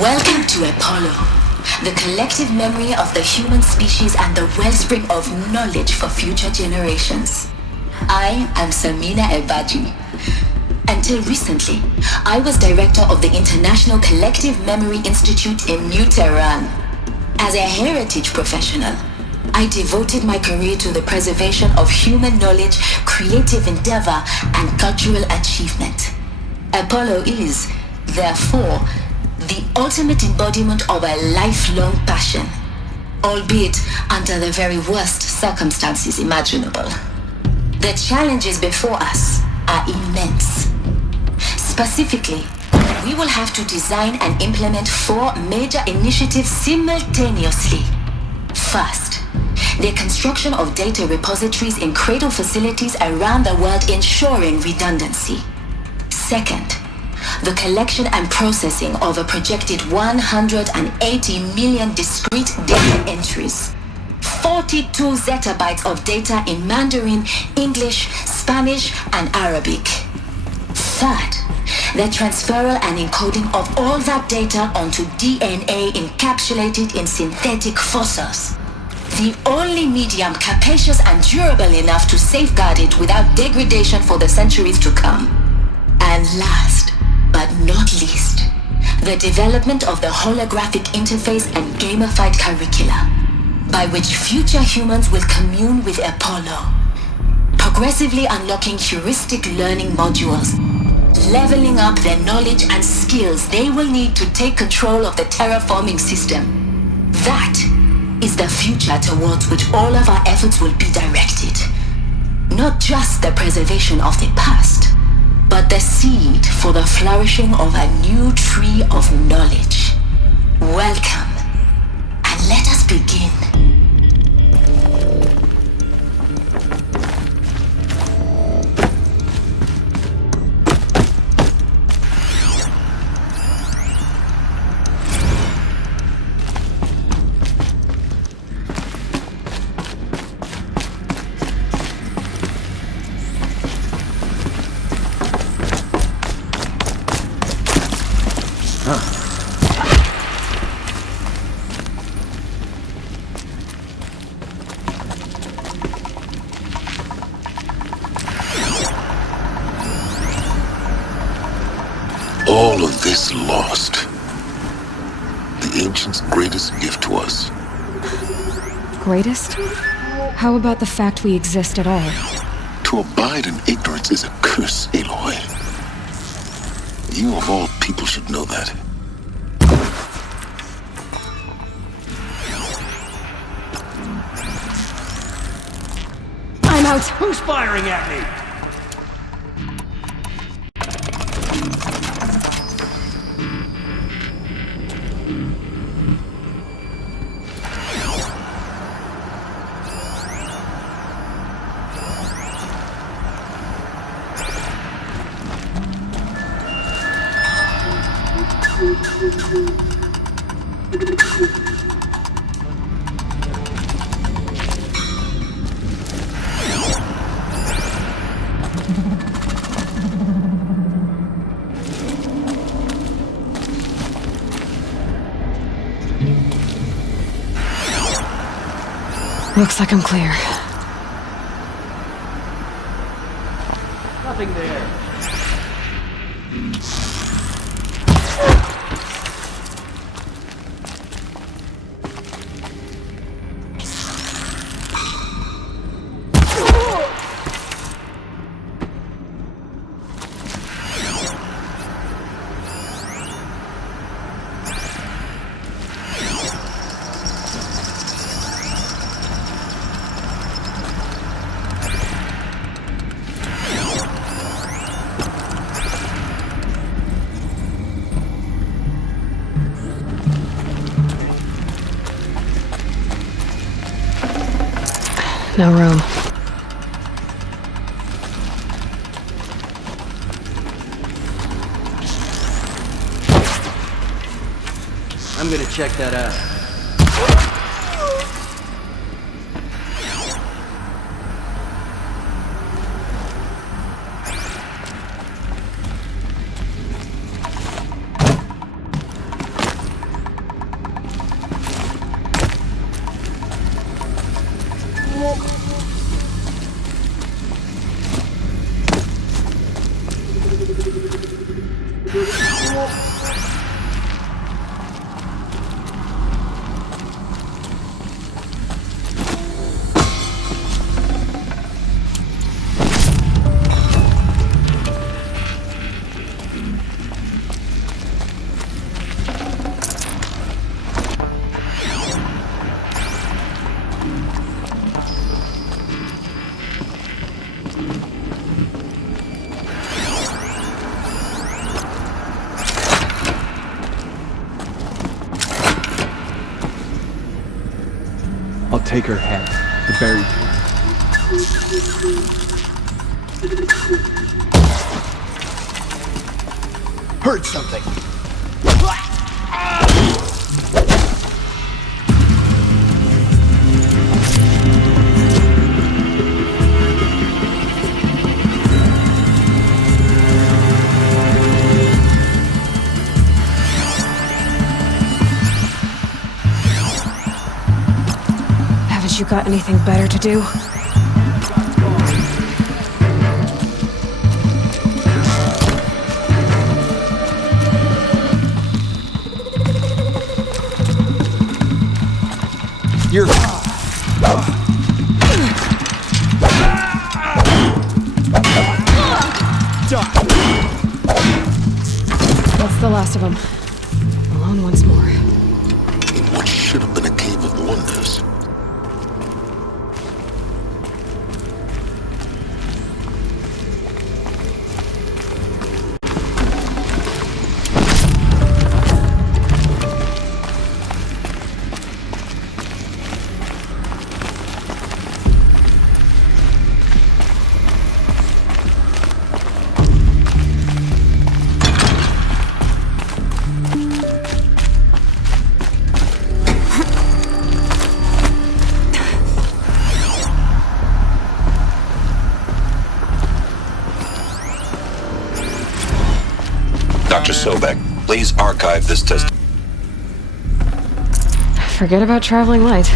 Welcome to Apollo, the collective memory of the human species and the wellspring of knowledge for future generations. I am Samina Ebaji. Until recently, I was director of the International Collective Memory Institute in New Tehran. As a heritage professional, I devoted my career to the preservation of human knowledge, creative endeavor, and cultural achievement. Apollo is, therefore, the ultimate embodiment of a lifelong passion, albeit under the very worst circumstances imaginable. The challenges before us are immense. Specifically, we will have to design and implement 4 major initiatives simultaneously. First, the construction of data repositories in cradle facilities around the world ensuring redundancy. Second, the collection and processing of a projected 180 million discrete data entries. 42 zettabytes of data in Mandarin, English, Spanish, and Arabic. Third, the transferal and encoding of all that data onto DNA encapsulated in synthetic fossils. The only medium capacious and durable enough to safeguard it without degradation for the centuries to come. And last, but not least, the development of the holographic interface and gamified curricula, by which future humans will commune with Apollo, progressively unlocking heuristic learning modules, leveling up their knowledge and skills they will need to take control of the terraforming system. That is the future towards which all of our efforts will be directed. Not just the preservation of the past, but the seed for the flourishing of a new tree of knowledge. Welcome, and let us begin. All of this lost. The ancients' greatest gift to us. Greatest? How about the fact we exist at all? To abide in ignorance is a curse, Aloy. You of all people should know that. I'm out! Who's firing at me? Looks like I'm clear. Nothing there. No room. I'm gonna check that out. take her head to bury her. Heard something. Haven't you got anything better to do? You're... That's the last of them. Alone once more. In what should have been a cave of wonders. Dr. Sobek, please archive this test. Forget about traveling light.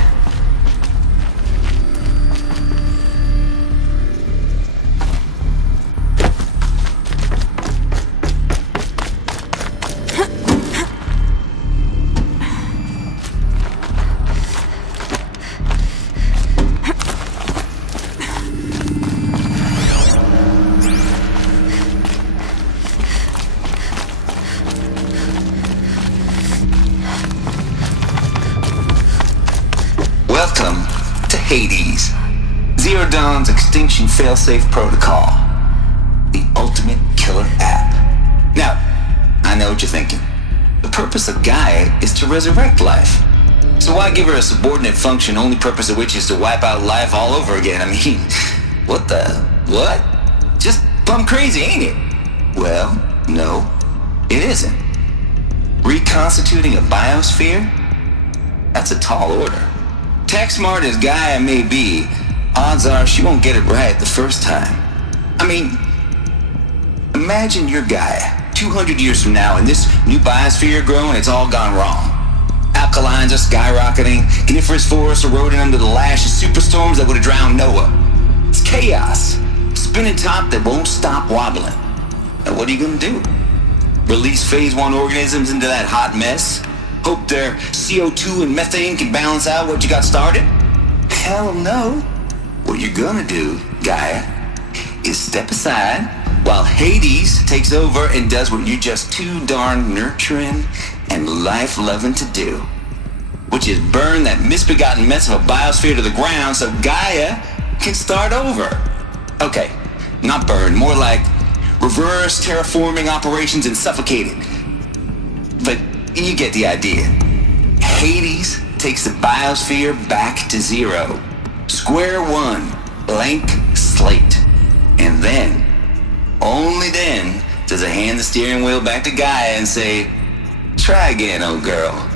Welcome to Hades, Zero Dawn's extinction failsafe protocol, the ultimate killer app. Now, I know what you're thinking. The purpose of Gaia is to resurrect life. So why give her a subordinate function, only purpose of which is to wipe out life all over again? I mean, what? Just plumb crazy, ain't it? Well, no, it isn't. Reconstituting a biosphere? That's a tall order. Tech smart as Gaia may be, odds are she won't get it right the first time. I mean, imagine you're Gaia, 200 years from now, and this new biosphere growing, it's all gone wrong. Alkalines are skyrocketing, coniferous forests eroding under the lash of superstorms that would have drowned Noah. It's chaos, spinning top that won't stop wobbling. Now what are you gonna do? Release phase 1 organisms into that hot mess? Hope their CO2 and methane can balance out what you got started? Hell no. What you're gonna do, Gaia, is step aside while Hades takes over and does what you're just too darn nurturing and life-loving to do, which is burn that misbegotten mess of a biosphere to the ground so Gaia can start over. Okay, not burn, more like reverse terraforming operations and suffocate it. But you get the idea. Hades takes the biosphere back to zero. Square one, blank slate. And then, only then, does it hand the steering wheel back to Gaia and say, try again, old girl.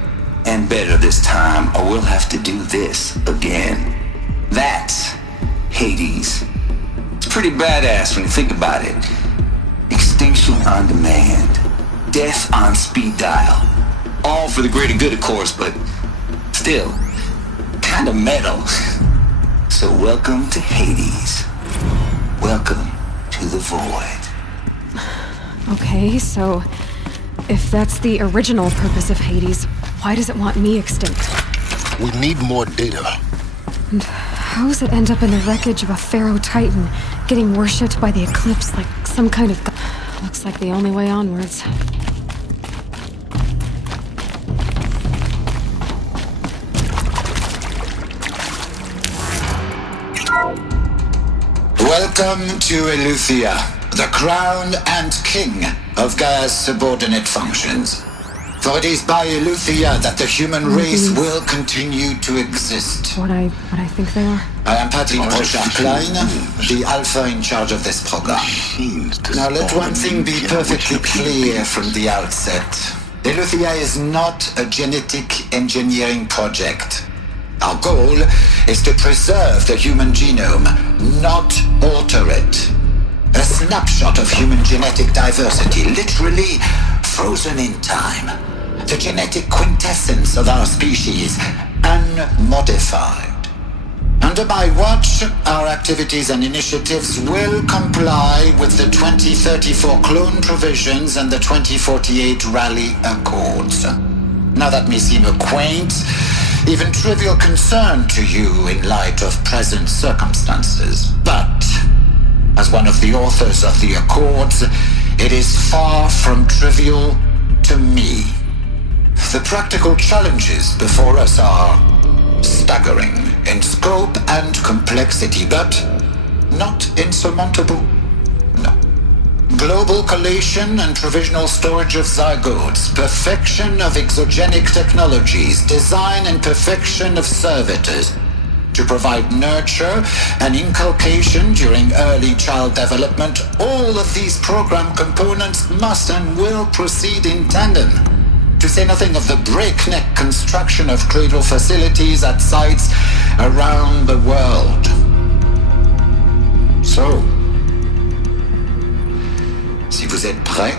And better this time, or we'll have to do this again. That's Hades. It's pretty badass when you think about it. Extinction on demand. Death on speed dial. All for the greater good, of course, but still, kind of metal. So welcome to Hades. Welcome to the void. Okay, so if that's the original purpose of Hades, why does it want me extinct? We need more data. And how does it end up in the wreckage of a Pharaoh Titan, getting worshipped by the Eclipse like some kind of... Looks like the only way onwards. Welcome to Eleuthia, the crown and king of Gaia's subordinate functions. For it is by Eleuthia that the human race will continue to exist. What I think they are? I am Patrick Brochard-Klein, the Alpha in charge of this program. Now let one thing be perfectly clear from the outset. Eleuthia is not a genetic engineering project. Our goal is to preserve the human genome, not alter it. A snapshot of human genetic diversity, literally frozen in time. The genetic quintessence of our species, unmodified. Under my watch, our activities and initiatives will comply with the 2034 clone provisions and the 2048 Rally Accords. Now that may seem a quaint, even trivial concern to you in light of present circumstances, but as one of the authors of the Accords, it is far from trivial to me. The practical challenges before us are staggering in scope and complexity, but not insurmountable. No. Global collation and provisional storage of zygotes, perfection of exogenic technologies, design and perfection of servitors to provide nurture and inculcation during early child development. All of these program components must and will proceed in tandem. To say nothing of the breakneck construction of cradle facilities at sites around the world. So, si vous êtes prêts,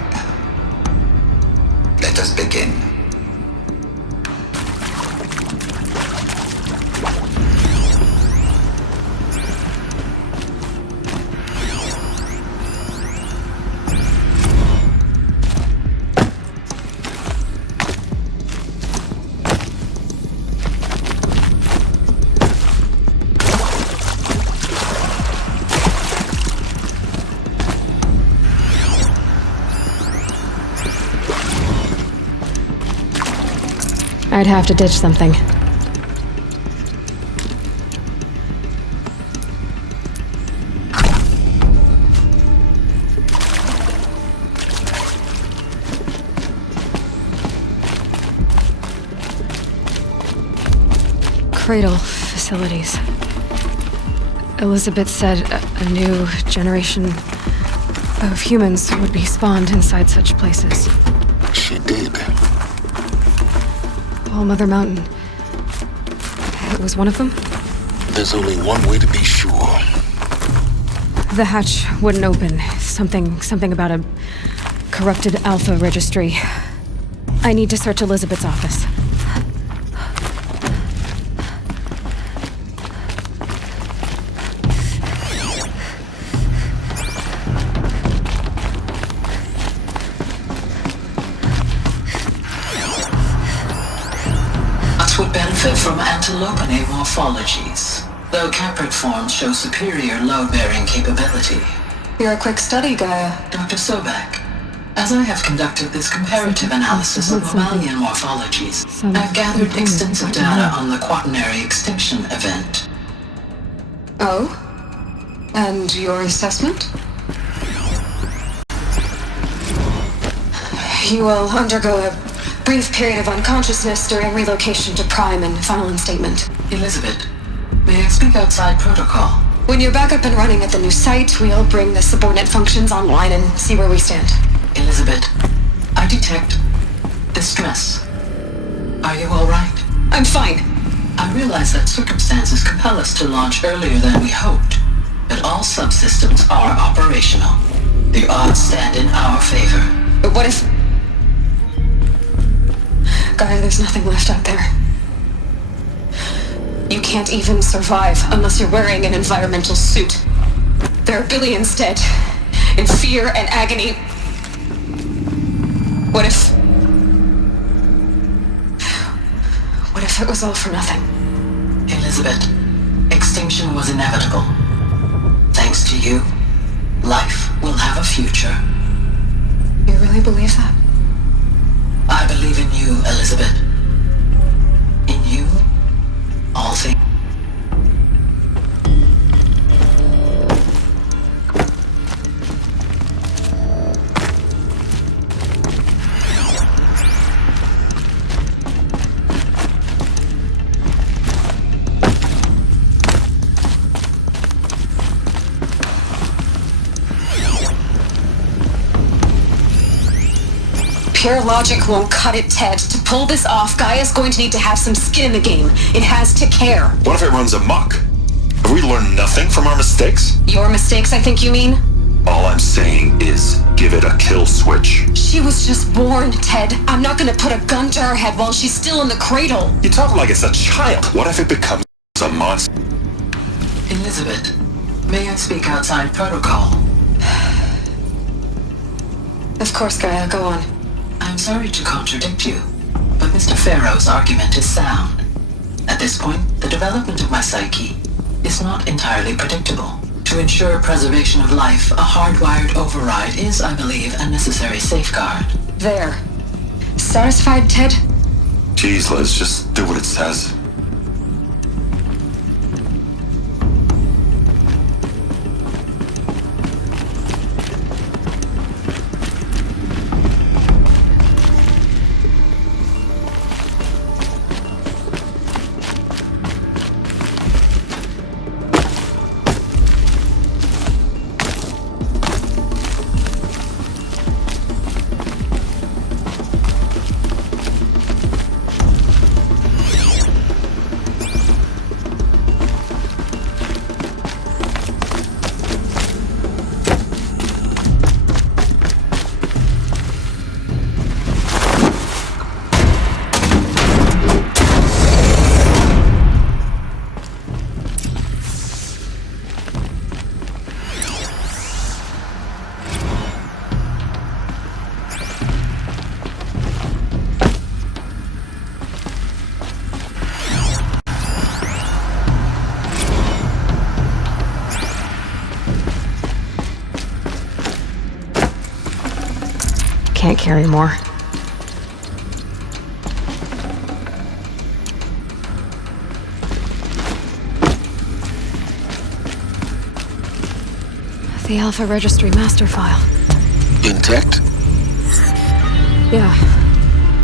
let us begin. I'd have to ditch something. Cradle facilities. Elizabeth said a new generation of humans would be spawned inside such places. She did. All Mother Mountain. It was one of them? There's only one way to be sure. The hatch wouldn't open. Something about a corrupted Alpha registry. I need to search Elizabeth's office. Would benefit from antilopinae morphologies, though caprid forms show superior load-bearing capability. You're a quick study, Gaia. Dr. Sobek, as I have conducted this comparative analysis of mammalian morphologies, I've gathered extensive data on the quaternary extinction event. Oh? And your assessment? You will undergo a brief period of unconsciousness during relocation to Prime and final instatement. Elizabeth, may I speak outside protocol? When you're back up and running at the new site, we'll bring the subordinate functions online and see where we stand. Elizabeth, I detect distress. Are you all right? I'm fine. I realize that circumstances compel us to launch earlier than we hoped, but all subsystems are operational. The odds stand in our favor. But what if... Gaia, there's nothing left out there. You can't even survive unless you're wearing an environmental suit. There are billions dead, in fear and agony. What if it was all for nothing? Elizabeth, extinction was inevitable. Thanks to you, life will have a future. You really believe that? I believe in you, Elizabeth. In you, all things. Pure logic won't cut it, Ted. To pull this off, Gaia's going to need to have some skin in the game. It has to care. What if it runs amok? Have we learned nothing from our mistakes? Your mistakes, I think you mean? All I'm saying is, give it a kill switch. She was just born, Ted. I'm not gonna put a gun to her head while she's still in the cradle. You talk like it's a child. What if it becomes a monster? Elizabeth, may I speak outside protocol? Of course, Gaia, go on. I'm sorry to contradict you, but Mr. Farrow's argument is sound. At this point, the development of my psyche is not entirely predictable. To ensure preservation of life, a hardwired override is, I believe, a necessary safeguard. There. Satisfied, Ted? Jeez, Liz, just do what it says. Can't carry more. The Alpha Registry master file. Intact? Yeah.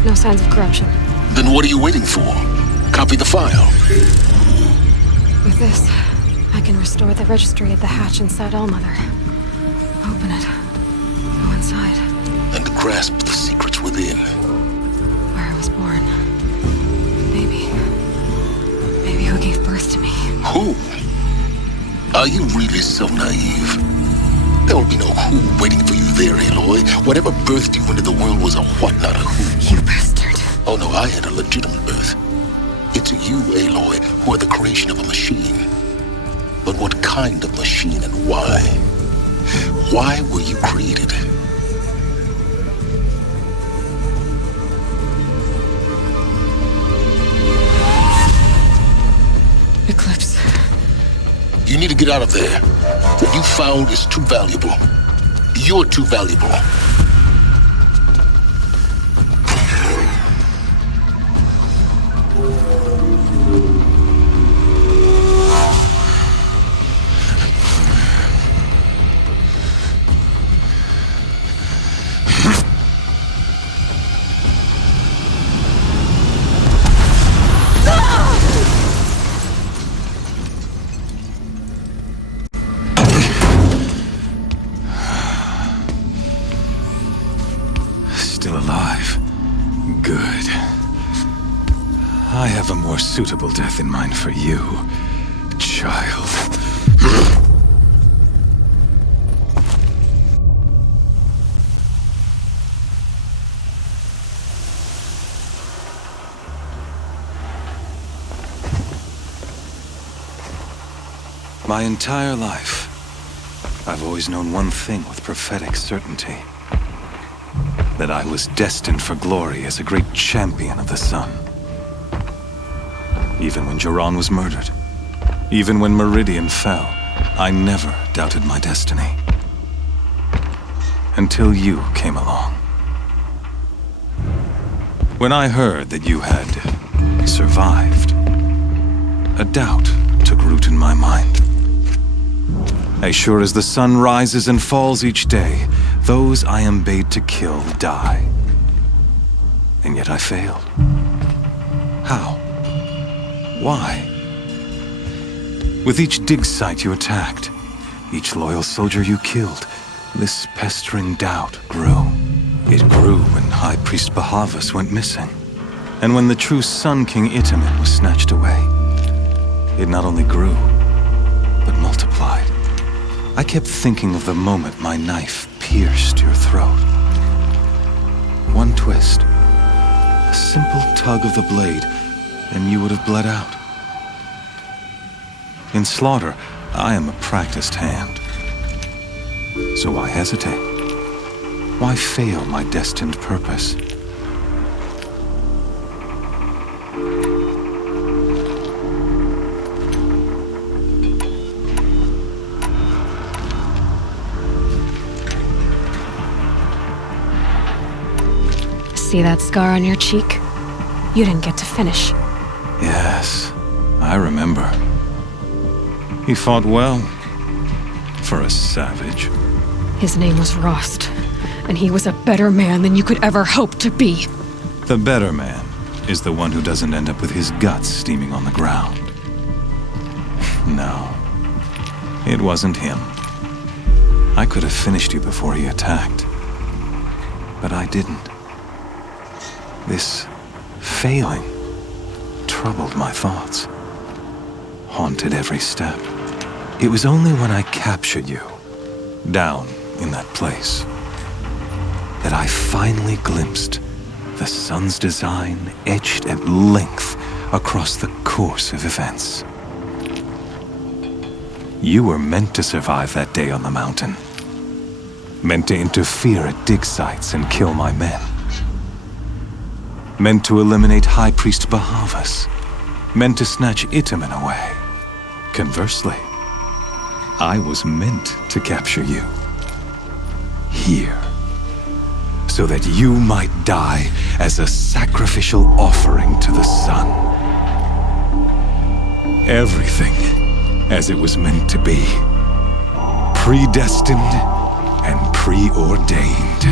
No signs of corruption. Then what are you waiting for? Copy the file. With this, I can restore the registry at the hatch inside Allmother. Open it. Go inside. And grasp the secrets within. Where I was born. Maybe who gave birth to me. Who? Are you really so naive? There will be no who waiting for you there, Aloy. Whatever birthed you into the world was a what, not a who. You bastard. Oh no, I had a legitimate birth. It's you, Aloy, who are the creation of a machine. But what kind of machine and why? Why were you created? Eclipse. You need to get out of there. What you found is too valuable. You're too valuable. Still alive. Good. I have a more suitable death in mind for you, child. My entire life, I've always known one thing with prophetic certainty. That I was destined for glory as a great champion of the sun. Even when Joran was murdered, even when Meridian fell, I never doubted my destiny. Until you came along. When I heard that you had survived, a doubt took root in my mind. As sure as the sun rises and falls each day, those I am bade to kill die. And yet I failed. How? Why? With each dig site you attacked, each loyal soldier you killed, this pestering doubt grew. It grew when High Priest Bahavas went missing, and when the true Sun King Itamen was snatched away. It not only grew, but multiplied. I kept thinking of the moment my knife pierced your throat. One twist, a simple tug of the blade, and you would have bled out. In slaughter, I am a practiced hand. So why hesitate? Why fail my destined purpose? See that scar on your cheek? You didn't get to finish. Yes, I remember. He fought well, for a savage. His name was Rost, and he was a better man than you could ever hope to be. The better man is the one who doesn't end up with his guts steaming on the ground. No, it wasn't him. I could have finished you before he attacked, but I didn't. This failing troubled my thoughts, haunted every step. It was only when I captured you, down in that place, that I finally glimpsed the sun's design etched at length across the course of events. You were meant to survive that day on the mountain, meant to interfere at dig sites and kill my men, meant to eliminate High Priest Bahavas, meant to snatch Itamen away. Conversely, I was meant to capture you. Here. So that you might die as a sacrificial offering to the sun. Everything as it was meant to be. Predestined and preordained.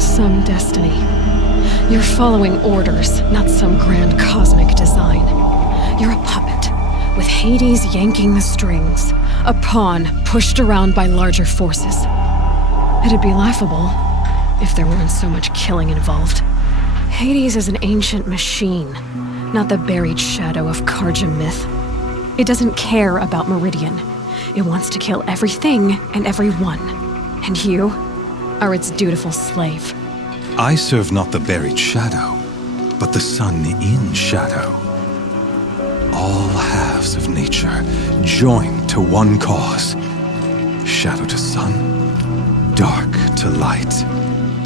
Some destiny. You're following orders, not some grand cosmic design. You're a puppet, with Hades yanking the strings, a pawn pushed around by larger forces. It'd be laughable if there weren't so much killing involved. Hades is an ancient machine, not the buried shadow of Karja myth. It doesn't care about Meridian. It wants to kill everything and everyone. And you are its dutiful slave. I serve not the buried shadow, but the sun in shadow. All halves of nature joined to one cause. Shadow to sun, dark to light.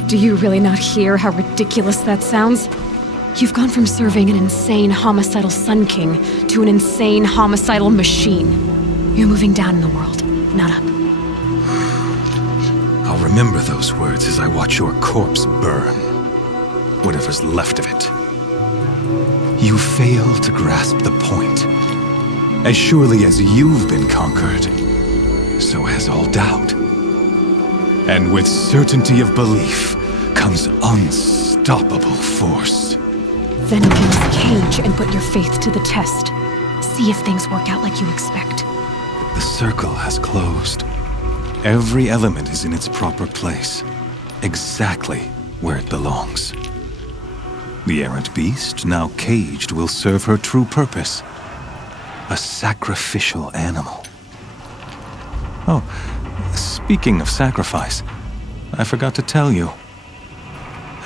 Do you really not hear how ridiculous that sounds? You've gone from serving an insane homicidal Sun King to an insane homicidal machine. You're moving down in the world, not up. I'll remember those words as I watch your corpse burn. Whatever's left of it. You fail to grasp the point. As surely as you've been conquered, so has all doubt. And with certainty of belief comes unstoppable force. Then open this cage and put your faith to the test. See if things work out like you expect. The circle has closed. Every element is in its proper place, exactly where it belongs. The errant beast, now caged, will serve her true purpose. A sacrificial animal. Oh, speaking of sacrifice, I forgot to tell you.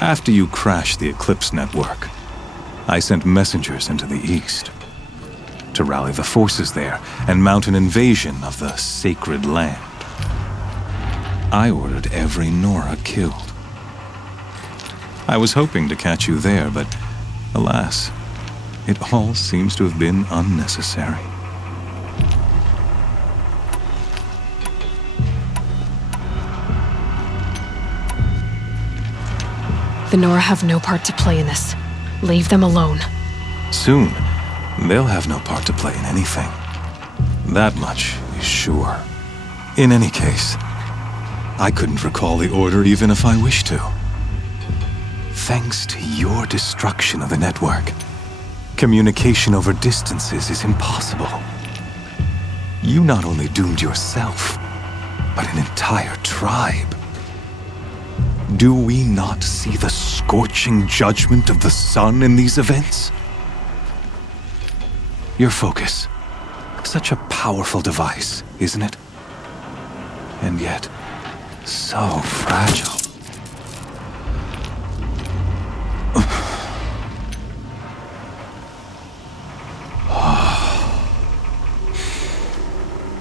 After you crashed the Eclipse network, I sent messengers into the east to rally the forces there and mount an invasion of the sacred land. I ordered every Nora killed. I was hoping to catch you there, but alas, it all seems to have been unnecessary. The Nora have no part to play in this. Leave them alone. Soon, they'll have no part to play in anything. That much is sure. In any case, I couldn't recall the order even if I wished to. Thanks to your destruction of the network, communication over distances is impossible. You not only doomed yourself, but an entire tribe. Do we not see the scorching judgment of the sun in these events? Your focus. Such a powerful device, isn't it? And yet, so fragile.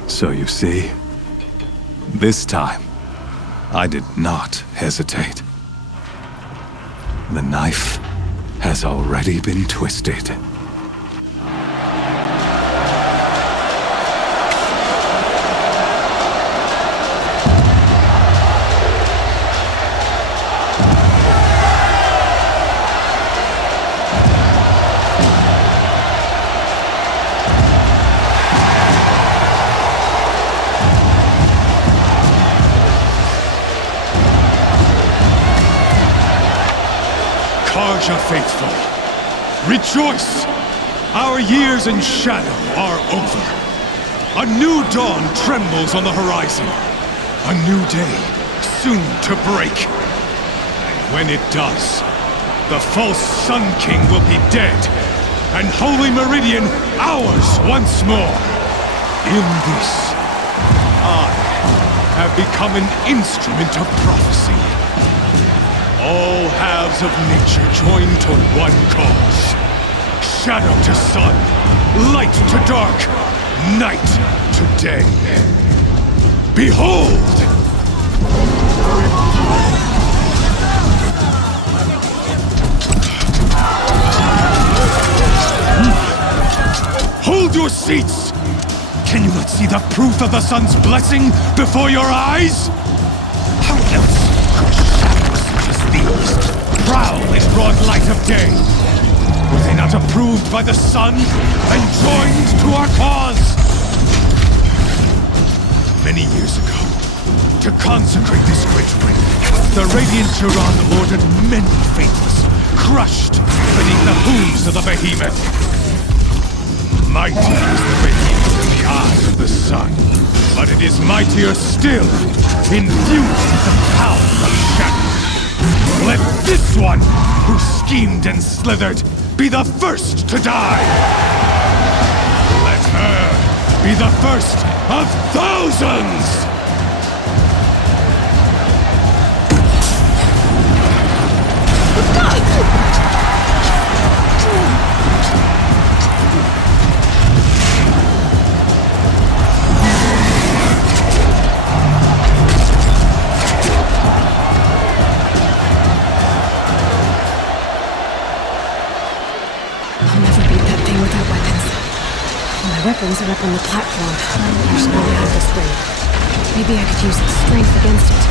So you see, this time, I did not hesitate. The knife has already been twisted. Karja faithful, rejoice! Our years in shadow are over. A new dawn trembles on the horizon. A new day soon to break. And when it does, the false Sun King will be dead, and Holy Meridian ours once more. In this, I have become an instrument of prophecy. All halves of nature join to one cause. Shadow to sun, light to dark, night to day. Behold! Hold your seats! Can you not see the proof of the sun's blessing before your eyes? How else could shadows such as these prowl in broad light of day? Were they not approved by the sun and joined to our cause? Many years ago, to consecrate this great ring, the Radiant Turan ordered many faithless, crushed beneath the hooves of the behemoth. Mighty is the behemoth in the eye of the sun, but it is mightier still, infused with the power of shadow. Let this one, who schemed and slithered, be the first to die! Let her be the first of thousands! Weapons are up on the platform. There's no way out this ring. Maybe I could use its strength against it.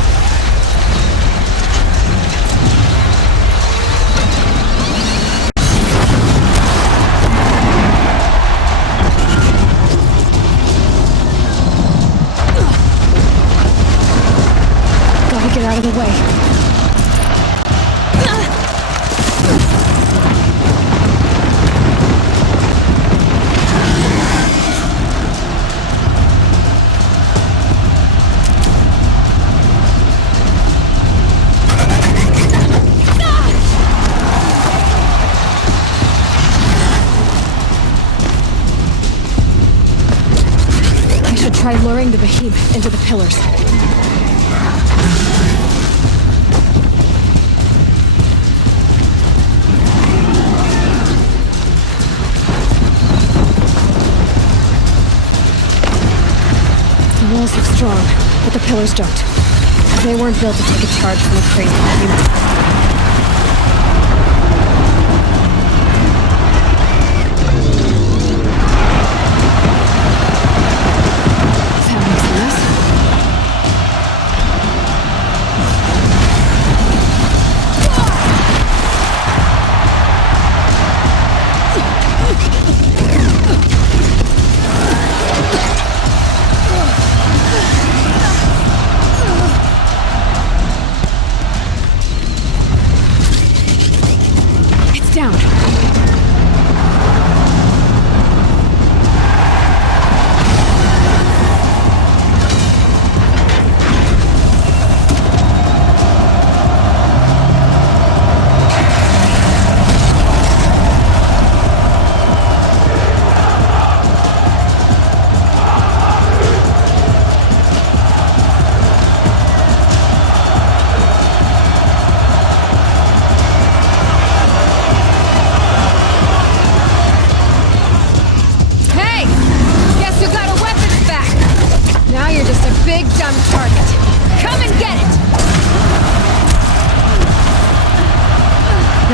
Gotta get out of the way. Try luring the behemoth into the pillars. The walls look strong, but the pillars don't. They weren't built to take a charge from a crazy behemoth.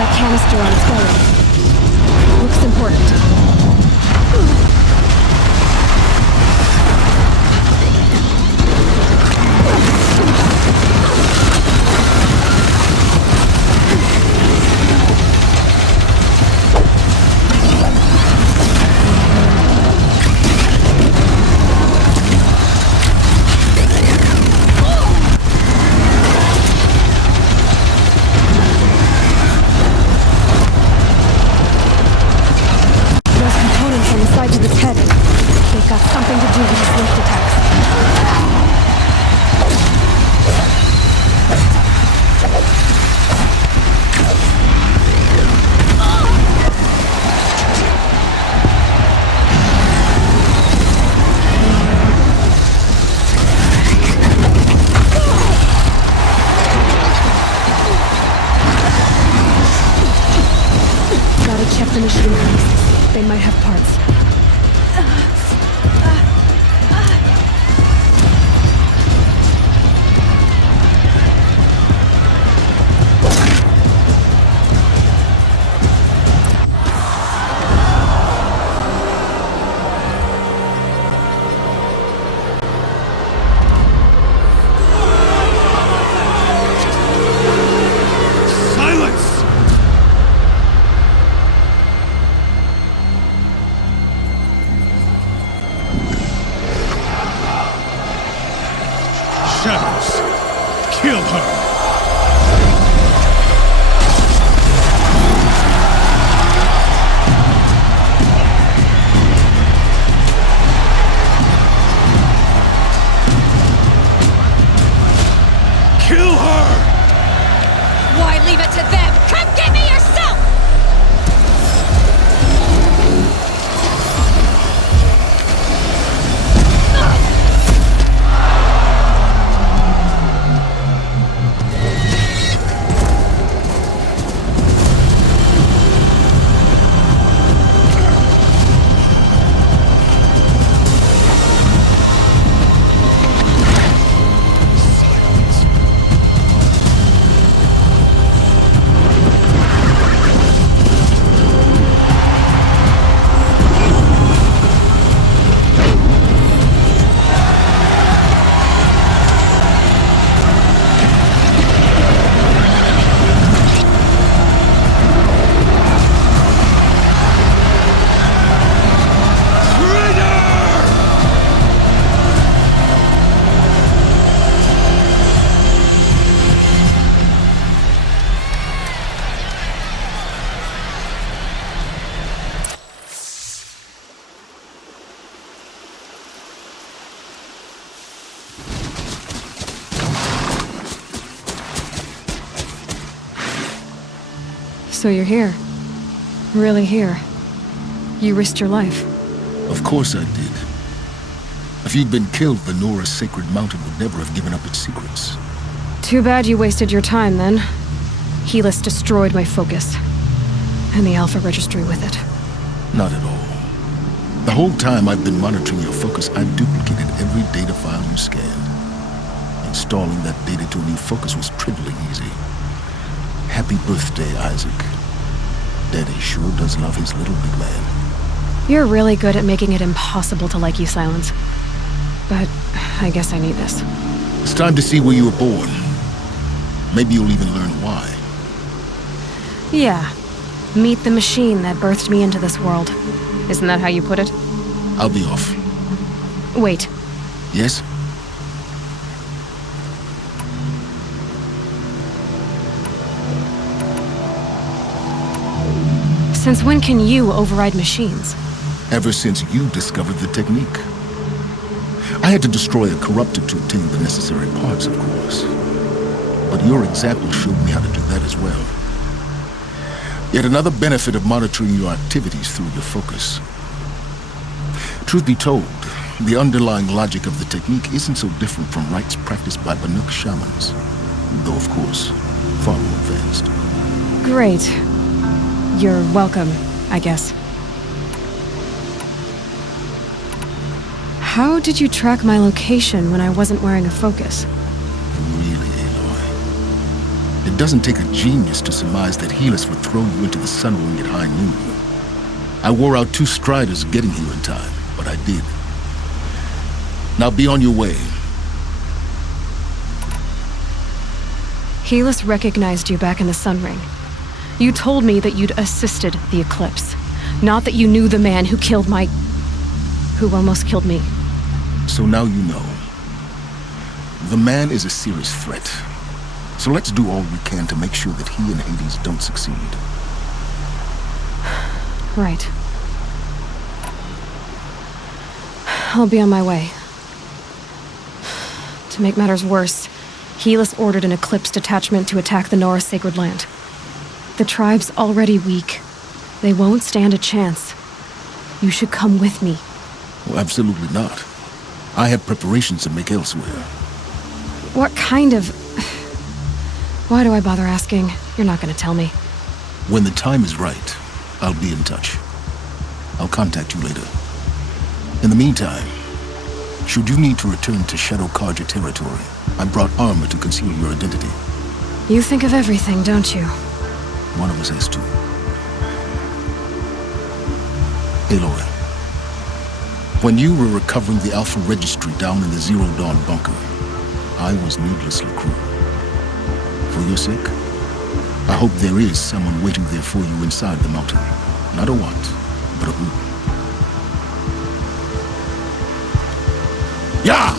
that canister on its belly. Looks important. They might have parts. Kill her! Kill her! Why leave it to them? Come get me yourself! So you're here. Really here. You risked your life. Of course I did. If you'd been killed, the Nora's sacred mountain would never have given up its secrets. Too bad you wasted your time, then. Helis destroyed my focus. And the Alpha Registry with it. Not at all. The whole time I've been monitoring your focus, I've duplicated every data file you scanned. Installing that data to a new focus was trivially easy. Happy birthday, Isaac. Daddy sure does love his little big man. You're really good at making it impossible to like you, Silence. But I guess I need this. It's time to see where you were born. Maybe you'll even learn why. Yeah. Meet the machine that birthed me into this world. Isn't that how you put it? I'll be off. Wait. Yes? Since when can you override machines? Ever since you discovered the technique. I had to destroy a corrupted to obtain the necessary parts, of course. But your example showed me how to do that as well. Yet another benefit of monitoring your activities through your focus. Truth be told, the underlying logic of the technique isn't so different from rites practiced by Banuk shamans. Though, of course, far more advanced. Great. You're welcome, I guess. How did you track my location when I wasn't wearing a focus? Really, Aloy? It It doesn't take a genius to surmise that Helis would throw you into the sun ring at high noon. I wore out 2 striders getting here in time, but I did. Now be on your way. Helis recognized you back in the Sun Ring. You told me that you'd assisted the eclipse, not that you knew the man who who almost killed me. So now you know. The man is a serious threat. So let's do all we can to make sure that he and Hades don't succeed. Right. I'll be on my way. To make matters worse, Helis ordered an Eclipse detachment to attack the Nora Sacred Land. The tribe's already weak. They won't stand a chance. You should come with me. Well, absolutely not. I have preparations to make elsewhere. What kind of... Why do I bother asking? You're not gonna tell me. When the time is right, I'll be in touch. I'll contact you later. In the meantime, should you need to return to Shadow Karja territory, I brought armor to conceal your identity. You think of everything, don't you? One of us has to. Aloy, when you were recovering the Alpha Registry down in the Zero Dawn bunker, I was needlessly cruel. For your sake, I hope there is someone waiting there for you inside the mountain. Not a what, but a who. Yeah!